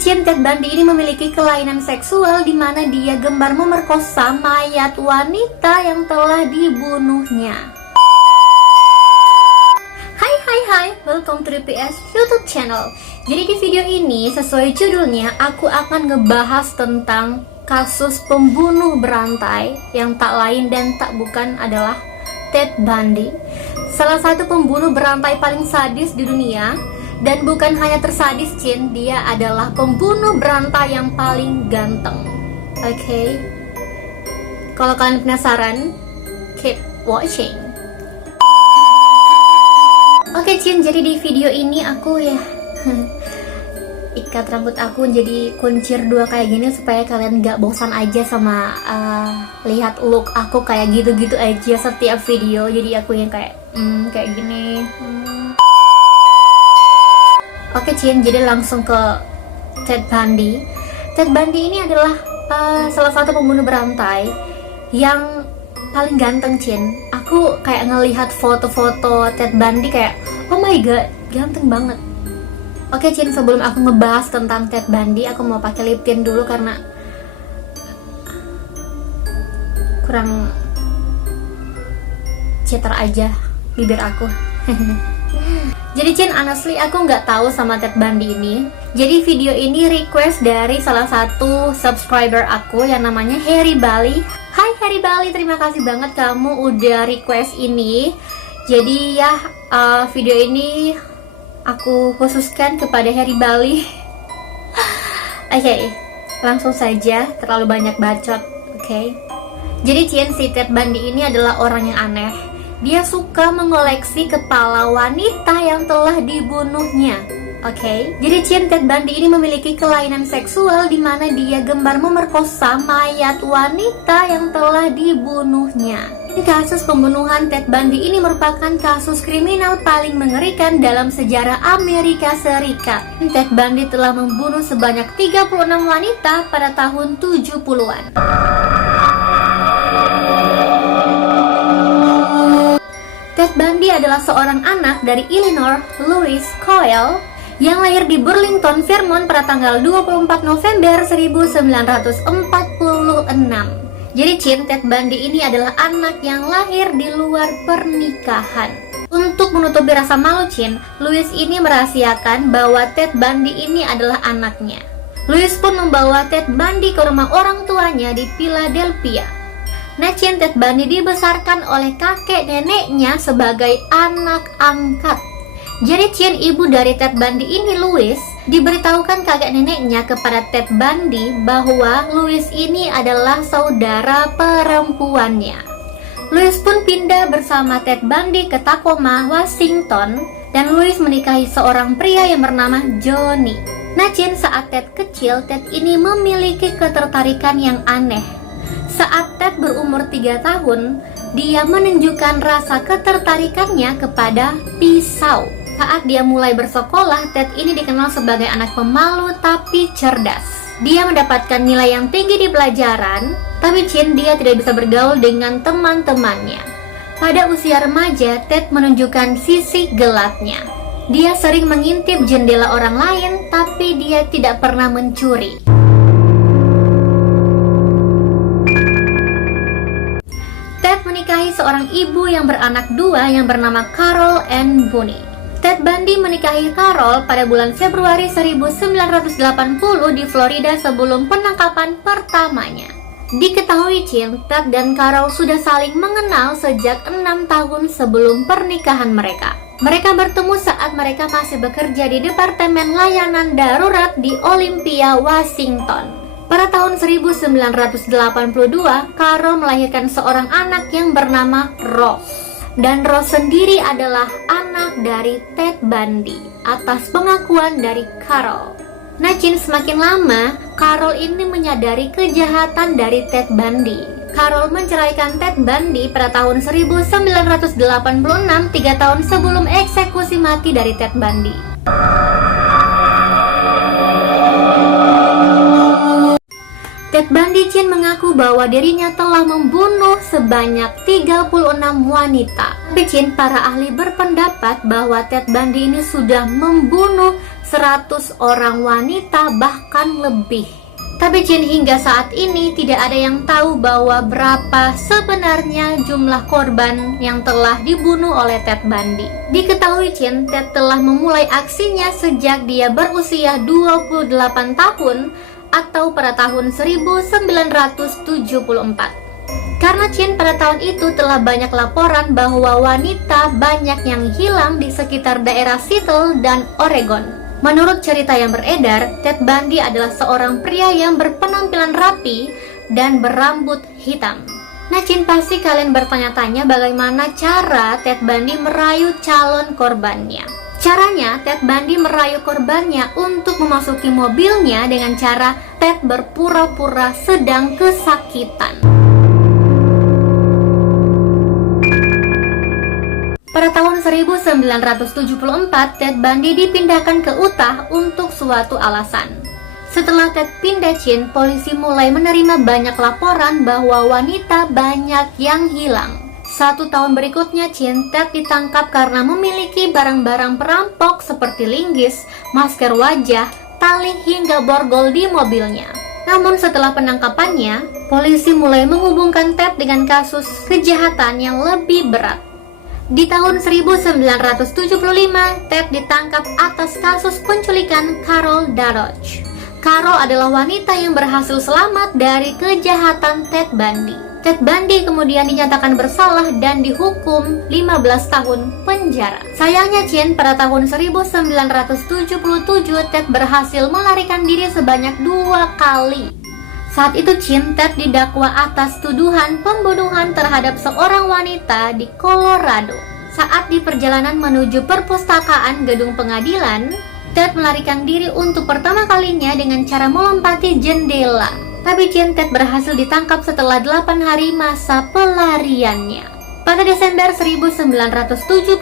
Chin, Ted Bundy ini memiliki kelainan seksual di mana dia gemar memerkosa mayat wanita yang telah dibunuhnya. Hai, welcome to DPS YouTube channel. Jadi di video ini sesuai judulnya aku akan ngebahas tentang kasus pembunuh berantai yang tak lain dan tak bukan adalah Ted Bundy, salah satu pembunuh berantai paling sadis di dunia. Dan bukan hanya tersadis, Chin, dia adalah pembunuh berantai yang paling ganteng. Oke. Kalau kalian penasaran, keep watching. Oke, Chin, jadi di video ini aku ikat rambut aku jadi kuncir dua kayak gini supaya kalian gak bosan aja sama lihat look aku kayak gitu-gitu aja setiap video. Jadi aku yang kayak gini. Oke, Chin, jadi langsung ke Ted Bundy. Ted Bundy ini adalah salah satu pembunuh berantai yang paling ganteng, Chin. Aku kayak ngelihat foto-foto Ted Bundy kayak, oh my god, ganteng banget. Oke, Chin, sebelum aku ngebahas tentang Ted Bundy, aku mau pakai lip tint dulu karena kurang cetar aja bibir aku. Jadi, Chin, honestly aku nggak tahu sama Ted Bundy ini. Jadi video ini request dari salah satu subscriber aku yang namanya Harry Bali. Hai Harry Bali, terima kasih banget kamu udah request ini. Jadi ya video ini aku khususkan kepada Harry Bali. Oke, langsung saja, terlalu banyak bacot. Oke. Jadi, Chin, si Ted Bundy ini adalah orang yang aneh. Dia suka mengoleksi kepala wanita yang telah dibunuhnya. Oke. Jadi, Chin, Ted Bundy ini memiliki kelainan seksual di mana dia gemar memerkosa mayat wanita yang telah dibunuhnya. Kasus pembunuhan Ted Bundy ini merupakan kasus kriminal paling mengerikan dalam sejarah Amerika Serikat. Ted Bundy telah membunuh sebanyak 36 wanita pada tahun 70-an. Ted Bundy adalah seorang anak dari Eleanor Louise Coyle yang lahir di Burlington, Vermont pada tanggal 24 November 1946. Jadi, Chin, Ted Bundy ini adalah anak yang lahir di luar pernikahan. Untuk menutupi rasa malu, Chin, Louise ini merahasiakan bahwa Ted Bundy ini adalah anaknya. Louise pun membawa Ted Bundy ke rumah orang tuanya di Philadelphia. Nah, Chin, Ted Bundy dibesarkan oleh kakek neneknya sebagai anak angkat. Jadi, Chin, ibu dari Ted Bundy ini, Louise, diberitahukan kakek neneknya kepada Ted Bundy bahwa Louise ini adalah saudara perempuannya. Louise pun pindah bersama Ted Bundy ke Tacoma, Washington, dan Louise menikahi seorang pria yang bernama Johnny. Nah, Chin, saat Ted kecil, Ted ini memiliki ketertarikan yang aneh. Saat Ted berumur 3 tahun, dia menunjukkan rasa ketertarikannya kepada pisau. Saat dia mulai bersekolah, Ted ini dikenal sebagai anak pemalu tapi cerdas. Dia mendapatkan nilai yang tinggi di pelajaran, tapi Chin, dia tidak bisa bergaul dengan teman-temannya. Pada usia remaja, Ted menunjukkan sisi gelapnya. Dia sering mengintip jendela orang lain, tapi dia tidak pernah mencuri. Ted menikahi seorang ibu yang beranak 2 yang bernama Carol Ann Bunny. Ted Bundy menikahi Carol pada bulan Februari 1980 di Florida sebelum penangkapan pertamanya. Diketahui, Chin, Ted dan Carol sudah saling mengenal sejak 6 tahun sebelum pernikahan mereka. Mereka bertemu saat mereka masih bekerja di Departemen Layanan Darurat di Olympia, Washington. Pada tahun 1982, Carol melahirkan seorang anak yang bernama Rose. Dan Rose sendiri adalah anak dari Ted Bundy atas pengakuan dari Carol. Nah, Chin, semakin lama, Carol ini menyadari kejahatan dari Ted Bundy. Carol menceraikan Ted Bundy pada tahun 1986, 3 tahun sebelum eksekusi mati dari Ted Bundy. Ted Bundy, Chin, mengaku bahwa dirinya telah membunuh sebanyak 36 wanita. Tapi, Chin, para ahli berpendapat bahwa Ted Bundy ini sudah membunuh 100 orang wanita bahkan lebih. Tapi Chin, hingga saat ini tidak ada yang tahu bahwa berapa sebenarnya jumlah korban yang telah dibunuh oleh Ted Bundy. Diketahui Chin, Ted telah memulai aksinya sejak dia berusia 28 tahun atau pada tahun 1974. Karena Chin, pada tahun itu telah banyak laporan bahwa wanita banyak yang hilang di sekitar daerah Seattle dan Oregon. Menurut cerita yang beredar, Ted Bundy adalah seorang pria yang berpenampilan rapi dan berambut hitam. Nah Chin, pasti kalian bertanya-tanya bagaimana cara Ted Bundy merayu calon korbannya. Caranya, Ted Bundy merayu korbannya untuk memasuki mobilnya dengan cara Ted berpura-pura sedang kesakitan. Pada tahun 1974, Ted Bundy dipindahkan ke Utah untuk suatu alasan. Setelah Ted pindah Chin, polisi mulai menerima banyak laporan bahwa wanita banyak yang hilang. 1 tahun berikutnya Chin, Ted ditangkap karena memiliki barang-barang perampok seperti linggis, masker wajah, tali hingga borgol di mobilnya. Namun setelah penangkapannya, polisi mulai menghubungkan Ted dengan kasus kejahatan yang lebih berat. Di tahun 1975, Ted ditangkap atas kasus penculikan Carol Daroch. Carol adalah wanita yang berhasil selamat dari kejahatan Ted Bundy. Ted Bundy kemudian dinyatakan bersalah dan dihukum 15 tahun penjara. Sayangnya Chin, pada tahun 1977 Ted berhasil melarikan diri sebanyak 2 kali. Saat itu Chin, Ted didakwa atas tuduhan pembunuhan terhadap seorang wanita di Colorado. Saat di perjalanan menuju perpustakaan gedung pengadilan, Ted melarikan diri untuk pertama kalinya dengan cara melompati jendela. Tapi Chin, Ted berhasil ditangkap setelah 8 hari masa pelariannya. Pada Desember 1977,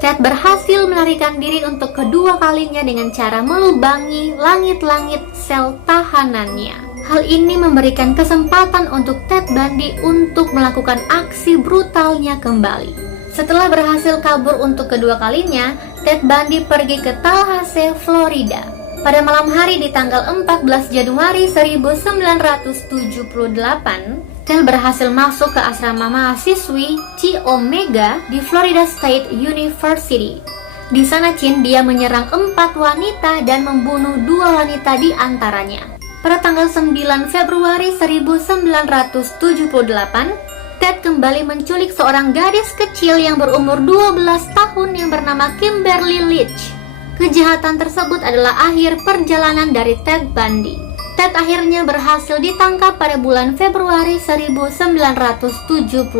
Ted berhasil melarikan diri untuk kedua kalinya dengan cara melubangi langit-langit sel tahanannya. Hal ini memberikan kesempatan untuk Ted Bundy untuk melakukan aksi brutalnya kembali. Setelah berhasil kabur untuk kedua kalinya, Ted Bundy pergi ke Tallahassee, Florida. Pada malam hari di tanggal 14 Januari 1978, Ted berhasil masuk ke asrama mahasiswi Chi Omega di Florida State University. Di sana Chin, dia menyerang 4 wanita dan membunuh 2 wanita di antaranya. Pada tanggal 9 Februari 1978, Ted kembali menculik seorang gadis kecil yang berumur 12 tahun yang bernama Kimberly Leach. Kejahatan tersebut adalah akhir perjalanan dari Ted Bundy. Ted akhirnya berhasil ditangkap pada bulan Februari 1978.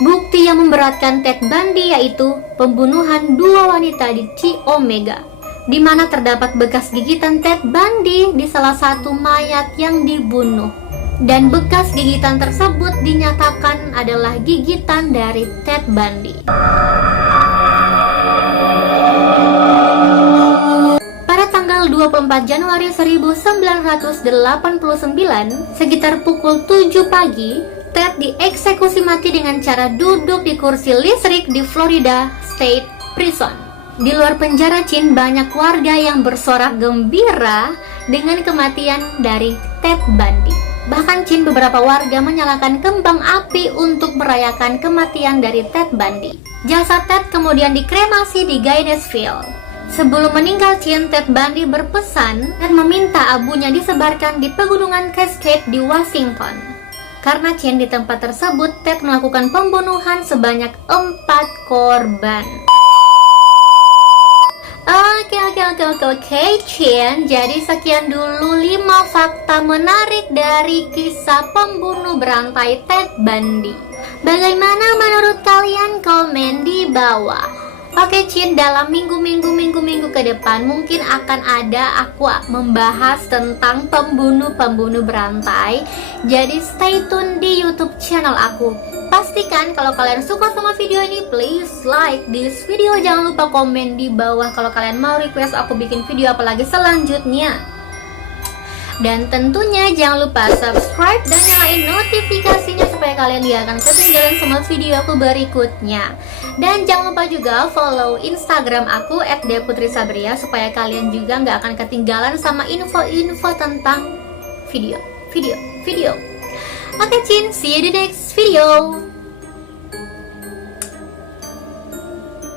Bukti yang memberatkan Ted Bundy yaitu pembunuhan 2 wanita di Chi Omega, di mana terdapat bekas gigitan Ted Bundy di salah satu mayat yang dibunuh. Dan bekas gigitan tersebut dinyatakan adalah gigitan dari Ted Bundy. Pada tanggal 24 Januari 1989, sekitar pukul 7 pagi, Ted dieksekusi mati dengan cara duduk di kursi listrik di Florida State Prison. Di luar penjara Chin, banyak warga yang bersorak gembira dengan kematian dari Ted Bundy. Bahkan Chin, beberapa warga menyalakan kembang api untuk merayakan kematian dari Ted Bundy. Jasad Ted kemudian dikremasi di Gainesville. Sebelum meninggal Chin, Ted Bundy berpesan dan meminta abunya disebarkan di pegunungan Cascade di Washington. Karena Chin, di tempat tersebut Ted melakukan pembunuhan sebanyak 4 korban. Oke, Chin. Jadi sekian dulu 5 fakta menarik dari kisah pembunuh berantai Ted Bundy. Bagaimana menurut kalian? Komen di bawah. Oke Chin, dalam minggu ke depan mungkin akan ada aku membahas tentang pembunuh berantai. Jadi stay tune di YouTube channel aku. Pastikan kalau kalian suka sama video ini, please like this video. Jangan lupa komen di bawah kalau kalian mau request aku bikin video apalagi selanjutnya. Dan tentunya jangan lupa subscribe dan nyalain notifikasinya supaya kalian gak akan ketinggalan semua video aku berikutnya. Dan jangan lupa juga follow Instagram aku @deputrisabria supaya kalian juga gak akan ketinggalan sama info-info tentang video. Oke Cin, see you di next video.